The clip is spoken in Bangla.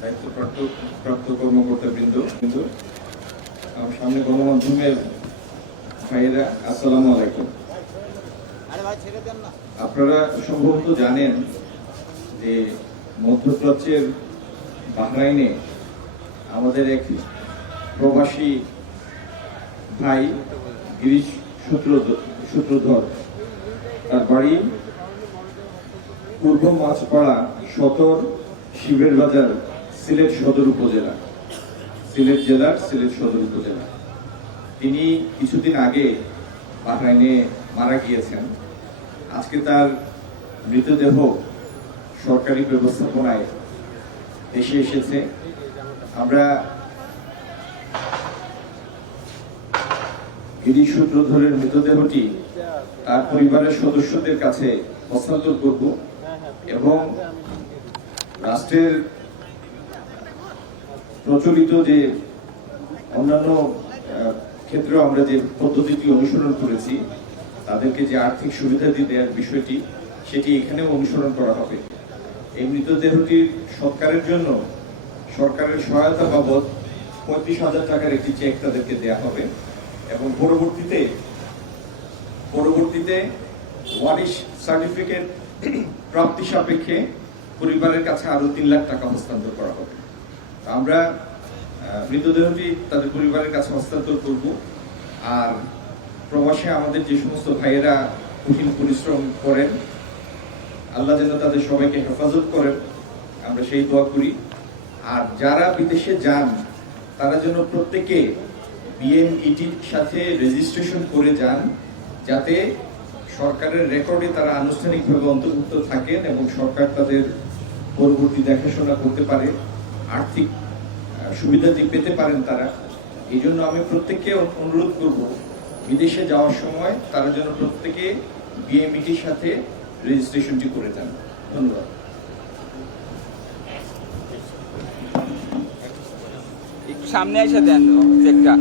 দায়িত্বপ্রাপ্ত কর্মকর্তাবৃন্দ, কিন্তু আমার সামনে গণমাধ্যমের ভাইয়েরা, আসসালামু আলাইকুম। আপনারা সম্ভবত জানেন যে মধ্যপ্রাচ্যের বাহরাইনে আমাদের এক প্রবাসী ভাই গিরিশ সূত্রধর, তার বাড়ি পূর্ব মাছপাড়া সদর শিবের বাজার, সিলেট সদর উপজেলা, সিলেট জেলার সিলেট সদর উপজেলা। তিনি কিছুদিন আগে বাহরাইনে মারা গিয়েছেন। আজকে তার মৃতদেহ সরকারি ব্যবস্থাপনায় দেশে এসেছে। আমরা গিরিশ সূত্রধরের মৃতদেহটি তার পরিবারের সদস্যদের কাছে হস্তান্তর করব এবং রাষ্ট্রের প্রচলিত যে অন্যান্য ক্ষেত্রে আমরা যে পদ্ধতিটি অনুসরণ করেছি, তাদেরকে যে আর্থিক সুবিধা দেওয়ার বিষয়টি, সেটি এখানেও অনুসরণ করা হবে। এই মৃতদেহটির সৎকারের জন্য সরকারের সহায়তা বাবদ 35,000 টাকার একটি চেক তাদেরকে দেওয়া হবে এবং পরবর্তীতে ওয়ারিশ সার্টিফিকেট প্রাপ্তি সাপেক্ষে পরিবারের কাছে আরো 3 লাখ টাকা হস্তান্তর করা হবে। আমরা মৃতদেহটি তাদের পরিবারের কাছে হস্তান্তর করব। আর প্রবাসে আমাদের যে সমস্ত ভাইয়েরা কঠিন পরিশ্রম করেন, আল্লাহ যেন তাদের সবাইকে হেফাজত করেন, আমরা সেই দোয়া করি। আর যারা বিদেশে যান, তারা যেন প্রত্যেকে বিএমইটির সাথে রেজিস্ট্রেশন করে যান, যাতে সরকারের রেকর্ডে তারা আনুষ্ঠানিকভাবে অন্তর্ভুক্ত থাকেন এবং সরকার তাদের পরবর্তী দেখাশোনা করতে পারে, আর্থিক সুবিধা পেতে পারেন তারা। এই জন্য আমি প্রত্যেককে অনুরোধ করব, বিদেশে যাওয়ার সময় তারা যেন প্রত্যেকে বিএমইটির সাথে রেজিস্ট্রেশনটি করে যান। ধন্যবাদ। একটু সামনে এসে দেন চেকটা।